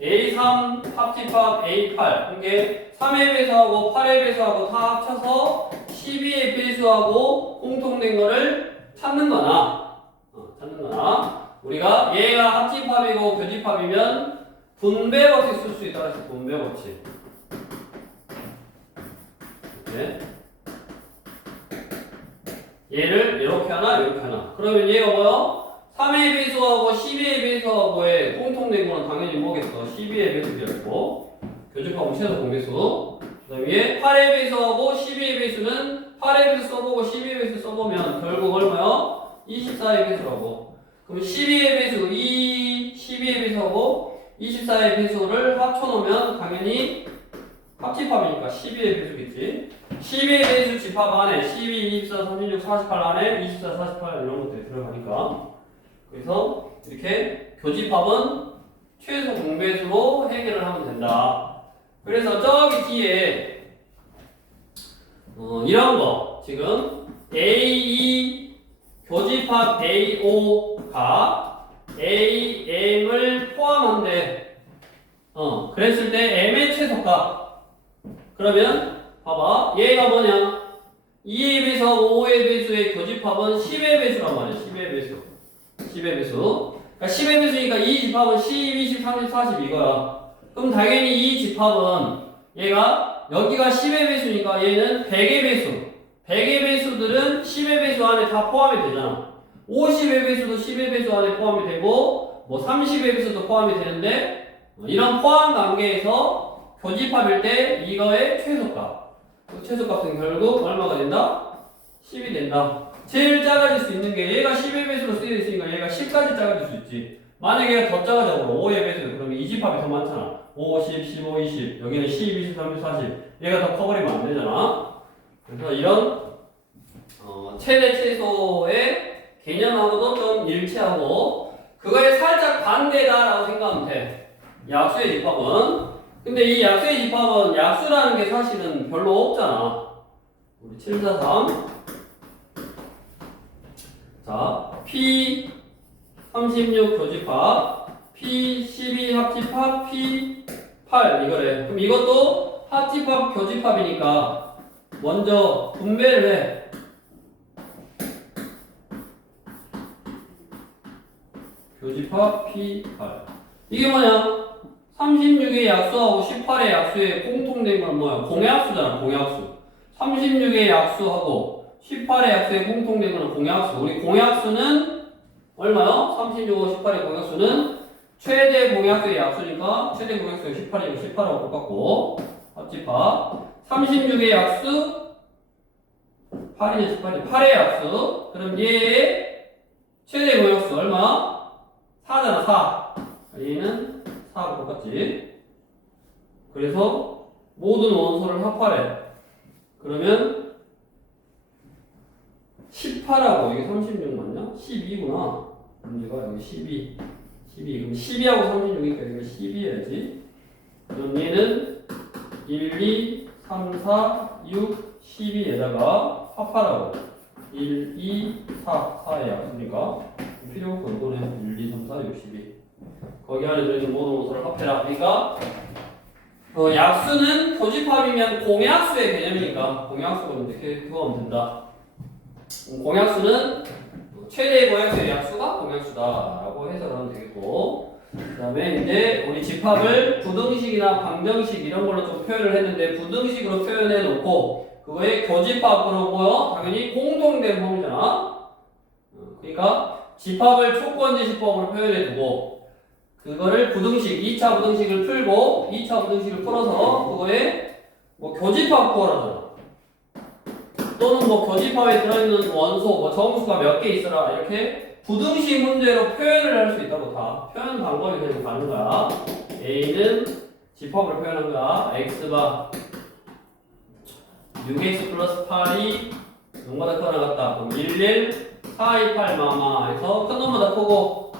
A3 합집합 A8 이게 3의 배수하고 8의 배수하고 다 합쳐서 12의 배수하고 공통된 거를 찾는 거나 우리가 얘가 합집합이고 교집합이면 분배 법칙 쓸 수 있다 그래서 분배 법칙. 네. 얘를 이렇게 하나 이렇게 하나. 그러면 얘가 뭐야? 3의 배수하고 12의 배수하고의 공통된 거는 당연히 뭐겠어? 12의 배수겠고 교집합은 최소 공배수. 그 다음에 얘 8의 배수하고 12의 배수는 8의 배수 써보고 12의 배수 써보면 결국 얼마야? 24의 배수라고. 그럼 12의 배수 12의 배수하고 24의 배수를 합쳐놓으면 당연히 합집합이니까 12의 배수겠지. 12의 배수 집합 안에 12, 24, 36, 48 안에 24, 48 이런 것들이 들어가니까 그래서 이렇게 교집합은 최소 공배수로 해결을 하면 된다. 그래서 저기 뒤에 이런 거 지금 A2 교집합 A5가 AM을 포함한대. 그랬을 때 M의 최소값. 그러면 봐봐. 얘가 뭐냐? 2의 배수하고 5의 배수의 교집합은 10의 배수란 말이야. 10의 배수. 10의 배수. 그러니까 10의 배수니까 이 집합은 10, 20, 30, 40 이거야. 그럼 당연히 이 집합은 얘가 여기가 10의 배수니까 얘는 100의 배수. 100의 배수들은 10의 배수 안에 다 포함이 되잖아. 50의 배수도 10의 배수 안에 포함이 되고 뭐 30의 배수도 포함이 되는데 이런 포함 관계에서 교집합일 때 이거의 최소값. 그 최소값은 결국 얼마가 된다? 10이 된다. 제일 작아질 수 있는 게 얘가 10의 배수로 쓰여 있으니까 얘가 10까지 작아질 수 있지. 만약에 얘가 더 작아져 버려 5의 배수 그러면 이 집합이 더 많잖아. 5, 10, 15, 20 여기는 10, 20, 30, 40 얘가 더 커버리면 안 되잖아. 그래서 이런 최대 최소의 개념하고도 좀 일치하고 그거에 살짝 반대다라고 생각하면 돼. 약수의 집합은. 근데 이 약수의 집합은 약수라는 게 사실은 별로 없잖아. 우리 743 자 P36 교집합 P12 합집합 P8 이거래. 그럼 이것도 합집합 교집합이니까 먼저 분배를 해. 교집합 P8 이게 뭐냐? 36의 약수하고 18의 약수의 공통된 건 뭐야? 공약수잖아. 공약수. 36의 약수하고 18의 약수의 공통된 건 공약수. 우리 공약수는 얼마요? 36하고 18의 공약수는 최대 공약수의 약수니까 최대 공약수의 18이고 18하고 똑같고 합집합 36의 약수 8이냐 18이냐 8의 약수. 그럼 얘의 최대 공약수 얼마? 4잖아 4. 얘는 4하고 똑같지. 그래서 모든 원소를 합하래. 그러면 18하고 이게 36 맞냐? 12구나. 문제가 여기 12. 그럼 12하고 36이니까 이거 12해야지. 그럼 얘는 1, 2, 3, 4, 6, 12에다가 합하라고. 1, 2, 4의 약수니까 필요 없고 이거는 1, 2, 3, 4, 6, 12. 거기 안에 들어있는 모든 원소를 합해라. 그러니까 약수는 교집합이면 공약수의 개념이니까 공약수는 이렇게 그거 하면 된다. 공약수는 최대의 공약수의 약수가 공약수다라고 해석하면 되겠고 그 다음에 이제 우리 집합을 부등식이나 방정식 이런 걸로 좀 표현을 했는데 부등식으로 표현해 놓고 그거의 교집합으로 보여 당연히 공통된 범위잖아. 그러니까 집합을 조건제시법으로 표현해 두고 그거를 부등식, 2차 부등식을 풀고 2차 부등식을 풀어서 그거에 뭐 교집합 구하라잖아. 또는 뭐 교집합에 들어있는 원소, 뭐 정수가 몇 개 있어라 이렇게 부등식 문제로 표현을 할 수 있다고 다 표현 방법이 그냥 가는 거야. A는 집합으로 표현한 거야. X가 6X 플러스 8이 0보다 크거나 같다. 그럼 11, 4, 2, 8 마마 해서 큰 놈보다 크고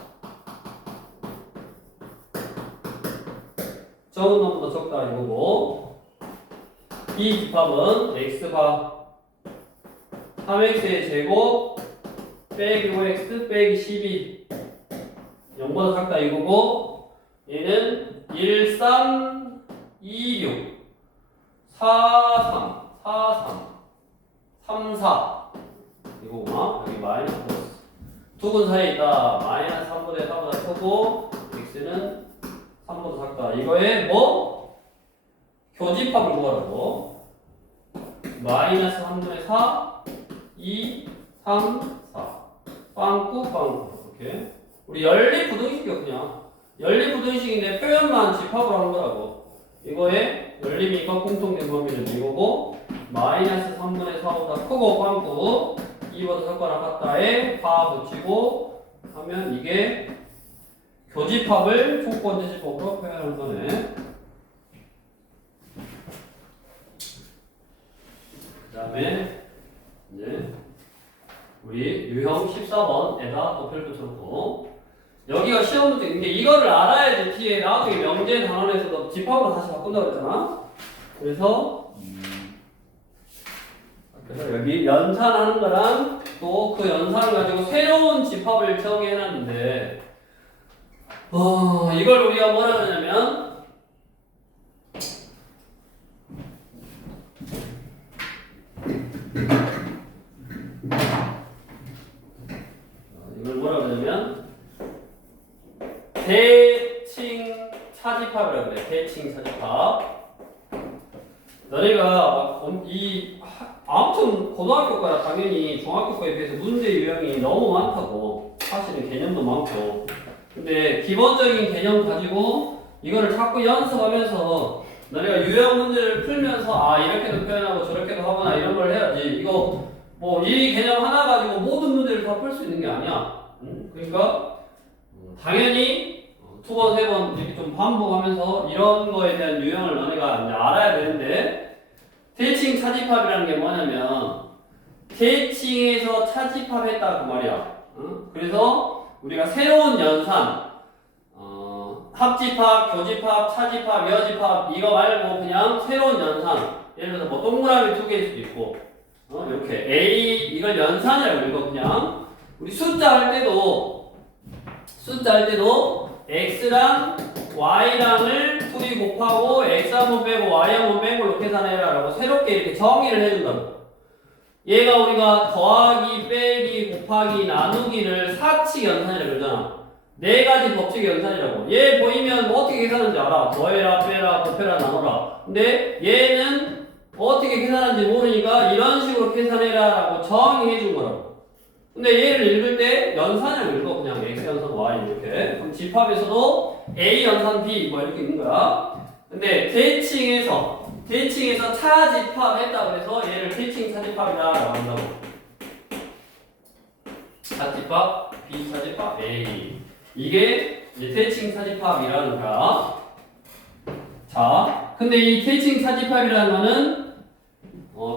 적은 놈보다 적다 이거고 이 집합은 x가 3x의 제곱 빼기 5x 빼기 12 0보다 작다 이거고 얘는 1, 3, 2, 6 4, 3, 4 이거구나. 여기 마이너스 두근 사이에 있다. 마이너스 3분의 4보다 크고 x는 3보다 작다. 이거에 뭐? 교집합을 구하라고. 마이너스 3분의 4 2, 3, 4 빵꾸 이렇게 우리 연립부등식이요. 그냥 연립부등식인데 표현만 집합으로 하는 거라고. 이거에 연립이니까 공통된 범위는 이거고 마이너스 3분의 4보다 크고 빵꾸 2보다 작거나 같다에 바 붙이고 하면 이게 교집합을 조건제집합으로 표현하는 거네. 그 다음에 이제 우리 유형 14번에다 또 별표 쳐놓고 여기가 시험 문제인데 이거를 알아야지 뒤에 나중에 명제 단원에서도 집합으로 다시 바꾼다고 했잖아. 그래서 여기 연산하는 거랑 또 그 연산을 가지고 새로운 집합을 정의해놨는데 이걸 우리가 뭐라 그러냐면 대칭 차집합이라고 그래. 대칭 차집합. 너네가 아무튼 고등학교 거야 당연히 중학교 거에 비해서 문제 유형이 너무 많다고. 사실은 개념도 많고. 근데 기본적인 개념 가지고 이거를 자꾸 연습하면서 너네가 유형 문제를 풀면서 이렇게도 표현하고 저렇게도 하거나 이런 걸 해야지. 이거 뭐 이 개념 하나 가지고 모든 문제를 다 풀 수 있는 게 아니야. 그러니까 당연히 두 번, 세 번 이렇게 좀 반복하면서 이런 거에 대한 유형을 너네가 이제 알아야 되는데 대칭 차집합이라는 게 뭐냐면 대칭에서 차집합했다 그 말이야. 그래서 우리가 새로운 연산 합집합, 교집합, 차집합, 여집합 이거 말고 그냥 새로운 연산 예를 들어서 뭐 동그라미 두 개일 수도 있고 이렇게 A 이걸 연산이라고 읽어. 그냥 우리 숫자 할 때도 x랑 y랑을 둘이 곱하고 x 한번 빼고 y 한번 뺀 걸로 계산해라 라고 새롭게 이렇게 정의를 해준다고. 얘가 우리가 더하기, 빼기, 곱하기, 나누기를 사칙 연산이라고 그러잖아. 네 가지 법칙 연산이라고. 얘 보이면 뭐 어떻게 계산하는지 알아. 더해라, 빼라, 곱해라, 나눠라. 근데 얘는 어떻게 계산하는지 모르니까 이런 식으로 계산해라 라고 정의해 준 거라고. 근데 얘를 읽을 때 연산을 읽어. 그냥 x 연산 y 이렇게. 그럼 집합에서도 a 연산 b 뭐 이렇게 있는 거야. 근데 대칭에서 차집합 했다고 해서 얘를 대칭 차집합이다 라고 한다고. 차집합, 비차집합, a 이게 이제 대칭 차집합이라는 거야. 자, 근데 이 대칭 차집합이라는 거는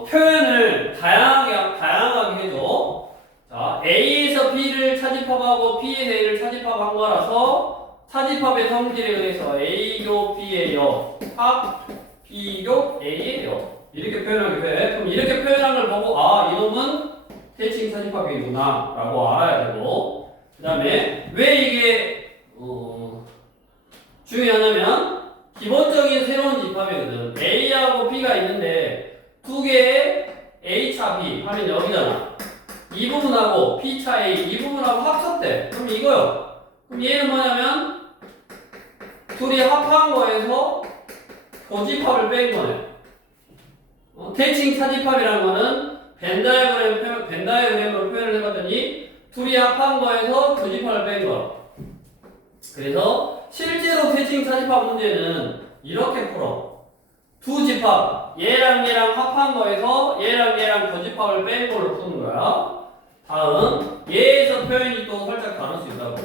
표현을 다양하게 해줘. 자, A에서 B를 차집합하고 B에서 A를 차집합한 거라서 차집합의 성질에 의해서 A교 B예요. 합 B교 A예요. 이렇게 표현하게 돼. 그럼 이렇게 표현한 걸 보고 이놈은 대칭 차집합이구나 라고 알아야 되고 그 다음에 왜 이게 중요하냐면 기본적인 새로운 집합이거든. A하고 B가 있는데 두 개의 A 차 B 하면 여기잖아. 이 부분하고 P 차 A 이 부분하고 합쳤대. 그럼 이거요. 그럼 얘는 뭐냐면 둘이 합한 거에서 교집합을 뺀 거네. 대칭 차집합이라는 거는 벤다이어그램으로 표현을 해봤더니 둘이 합한 거에서 교집합을 뺀 거. 그래서 실제로 대칭 차집합 문제는 이렇게 풀어. 두 집합, 얘랑 얘랑 합한 거에서 얘랑 얘랑 교집합을 뺀 걸로 푸는 거야. 다음, 얘에서 표현이 또 살짝 다를 수 있다고.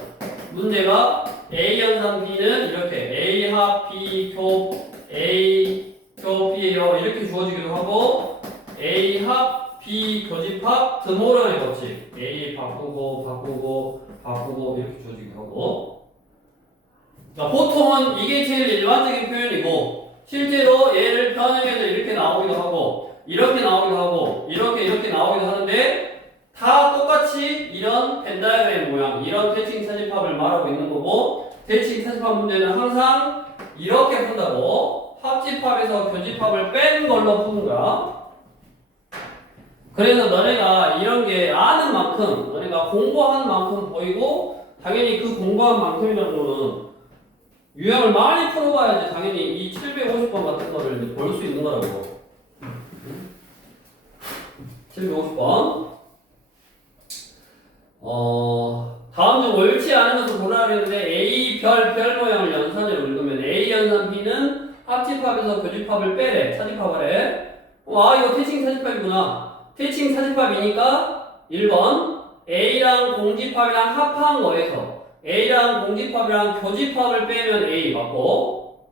문제가 A 연산 B는 이렇게 A 합 B 교 A 교 B예요. 이렇게 주어지기도 하고 A 합 B 교집합 드모런의 법칙 A 바꾸고 이렇게 주어지기도 하고 그러니까 보통은 이게 제일 일반적인 표현이고 실제로 얘를 변형해서 이렇게 나오기도 하고 이렇게 나오기도 하고 이렇게 나오기도 하는데 다 똑같이 이런 벤 다이어그램 모양 이런 대칭 차집합을 말하고 있는 거고 대칭 차집합 문제는 항상 이렇게 푼다고 합집합에서 교집합을 뺀 걸로 푸는 거야. 그래서 너네가 이런 게 아는 만큼 너네가 공부한 만큼 보이고 당연히 그 공부한 만큼이라는 거는 유형을 많이 풀어봐야지 당연히 이 750번 같은 거를 볼 수 있는 거라고. 750번. 다음 중 옳지 않은 것을 보라 그랬는데 A 별 모양을 연산으로 읽으면 A 연산 B는 합집합에서 교집합을 빼래. 차집합을 해. 이거 태칭 차집합이구나. 태칭 차집합이니까 1번 A랑 공집합이랑 합한 거에서 A랑 공집합이랑 교집합을 빼면 A 맞고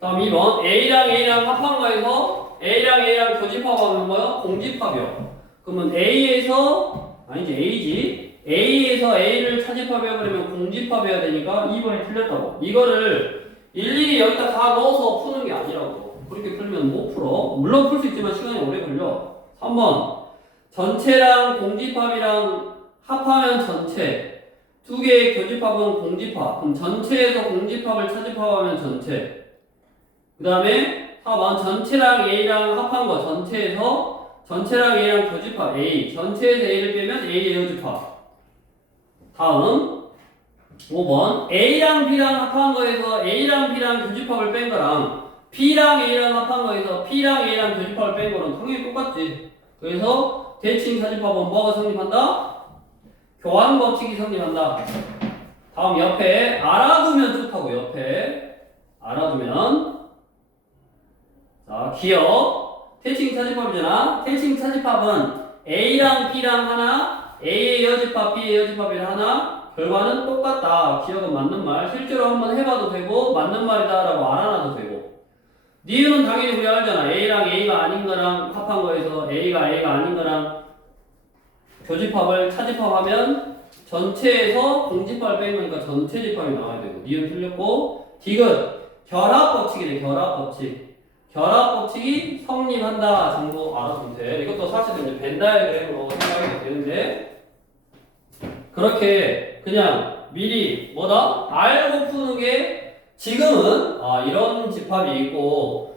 다음 2번 A랑 합한 거에서 A랑 교집합하면 뭐야? 공집합이요. 그러면 A에서 A를 차집합해버리면 공집합해야 되니까 2번이 틀렸다고. 이거를 일일이 여기다 다 넣어서 푸는 게 아니라고. 그렇게 풀면 못 풀어. 물론 풀 수 있지만 시간이 오래 걸려. 3번 전체랑 공집합이랑 합하면 전체 두 개의 교집합은 공집합. 그럼 전체에서 공집합을 차집합하면 전체. 그 다음에 4번 전체랑 A랑 합한 거 전체랑 A랑 교집합 A 전체에서 A를 빼면 A의 여집합. 다음 5번 A랑 B랑 합한 거에서 A랑 B랑 교집합을 뺀 거랑 B랑 A랑 합한 거에서 B랑 A랑 교집합을 뺀 거랑 당연히 똑같지. 그래서 대칭 차집합은 뭐가 성립한다? 교환 법칙이 성립한다. 다음 옆에 알아두면 좋다고. 옆에 알아두면 자 기억 대칭 차집합이잖아. 대칭 차집합은 A랑 B랑 하나 A의 여집합 B의 여집합이랑 하나 결과는 똑같다. 기억은 맞는 말. 실제로 한번 해봐도 되고 맞는 말이다 라고 알아놔도 되고 니은은 당연히 우리 알잖아. A랑 A가 아닌 거랑 합한 거에서 A가 아닌 거랑 교집합을 차집합하면 전체에서 공집합을 뺀 거니까 전체 집합이 나와야 되고 니은 틀렸고 디귿 결합법칙이네. 결합법칙이 성립한다 정도 알아두면 돼. 이것도 사실은 이제 벤 다이어그램으로 생각이 되는데 그렇게 그냥 미리 알고 푸는 게 지금은 이런 집합이 있고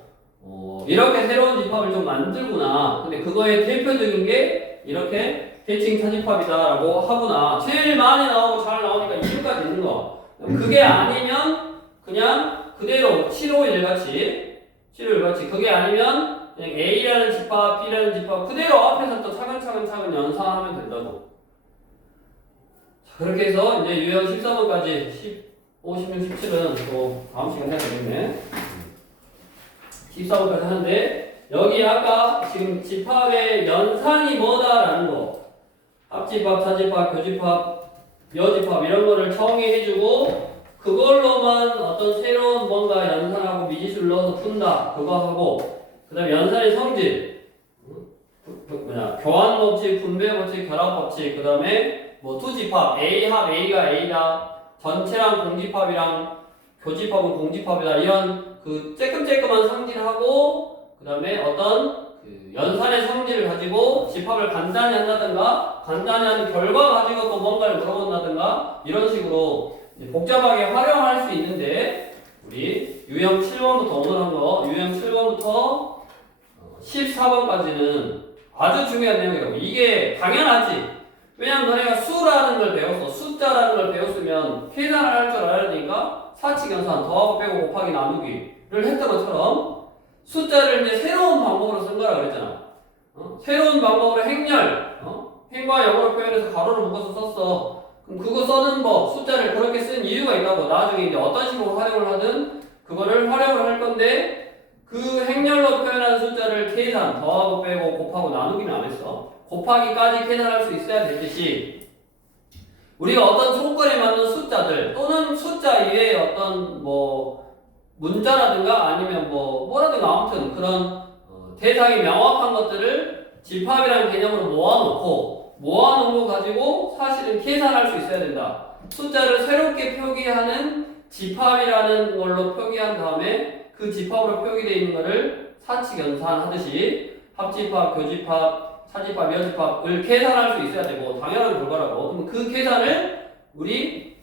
이렇게 새로운 집합을 좀 만들구나. 근데 그거의 대표적인 게 이렇게 대칭 차집합이다라고 하구나. 제일 많이 나오고 잘 나오니까 이유까지 있는 거. 그게 아니면 그냥 그대로 751같이 그게 아니면 그냥 A라는 집합, B라는 집합 그대로 앞에서 또 차근차근 연산하면 된다고. 자, 그렇게 해서 이제 유형 13번까지 15, 16, 17은 또 다음 시간에 해야 되겠네. 14번까지 하는데 여기 아까 지금 집합의 연산이 뭐다라는 거 합집합, 차집합, 교집합, 여집합 이런 거를 정의해주고 그걸로만 어떤 새로운 뭔가 연산하고 미지수를 넣어서 푼다 그거 하고 그 다음에 연산의 성질 교환 법칙, 분배 법칙, 결합 법칙 그 다음에 투집합 A합, A가 A다 전체랑 공집합이랑 교집합은 공집합이다 이런 그 쬐끔한 성질하고 그 다음에 어떤 그 연산의 성질을 가지고 집합을 간단히 한다든가 간단히 한 결과 가지고 또 뭔가를 물어본다든가 이런 식으로 복잡하게 활용할 수 있는데 우리 유형 7번부터 오늘 한 거 유형 7번부터 14번까지는 아주 중요한 내용이라고. 이게 당연하지. 왜냐면 너네가 수라는 걸 배웠어. 숫자라는 걸 배웠으면 계산을 할 줄 알아야 되니까 사칙연산 더하고 빼고 곱하기 나누기를 했던 것처럼 숫자를 이제 새로운 방법으로 쓴 거라 그랬잖아. 새로운 방법으로 행렬 행과 역으로 표현해서 가로를 묶어서 썼어. 그럼 그거 써는 법, 숫자를 그렇게 쓴 이유가 있다고. 나중에 이제 어떤 식으로 활용을 하든 그거를 활용을 할 건데 그 행렬로 표현한 숫자를 계산, 더하고 빼고 곱하고 나누기는 안 했어. 곱하기까지 계산할 수 있어야 되듯이 우리가 어떤 조건에 맞는 숫자들 또는 숫자 이외의 어떤 문자라든가 아니면 뭐라든가 아무튼 그런 대상이 명확한 것들을 집합이라는 개념으로 모아놓은 거 가지고 사실은 계산할 수 있어야 된다. 숫자를 새롭게 표기하는 집합이라는 걸로 표기한 다음에 그 집합으로 표기되어 있는 거를 사칙 연산하듯이 합집합, 교집합, 차집합, 여집합을 계산할 수 있어야 되고 당연한 결과라고. 그럼 그 계산을 우리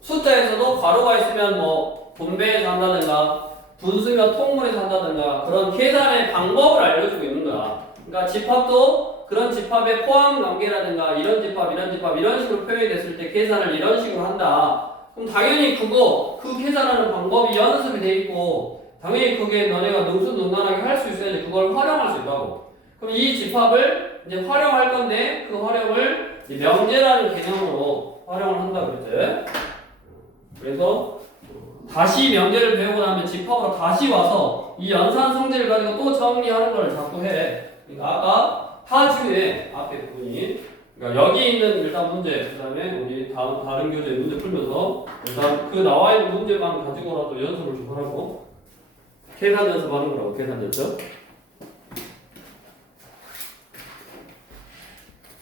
숫자에서도 괄호가 있으면 뭐 분배해서 한다든가 분수면 통분해서 한다든가 그런 계산의 방법을 알려주고 있는 거야. 그러니까 집합도 그런 집합의 포함 관계라든가 이런 집합, 이런 집합 이런 식으로 표현이 됐을 때 계산을 이런 식으로 한다. 그럼 당연히 그 계산하는 방법이 연습이 돼 있고 당연히 그게 너네가 능수능란하게 할 수 있어야지 그걸 활용할 수 있다고. 그럼 이 집합을 이제 활용할 건데 그 활용을 이제 명제라는 개념으로 활용을 한다 그랬지. 그래서 다시 명제를 배우고 나면 집합으로 다시 와서 이 연산 성질을 가지고 또 정리하는 걸 자꾸 해. 그러니까 아까 하주의 앞에 부분이 그러니까 여기 있는 일단 문제, 그 다음에 우리 다른 교재 문제 풀면서 일단 그 나와 있는 문제만 가지고라도 연습을 좀 하라고. 계산 연습하는 거라고, 계산 연습.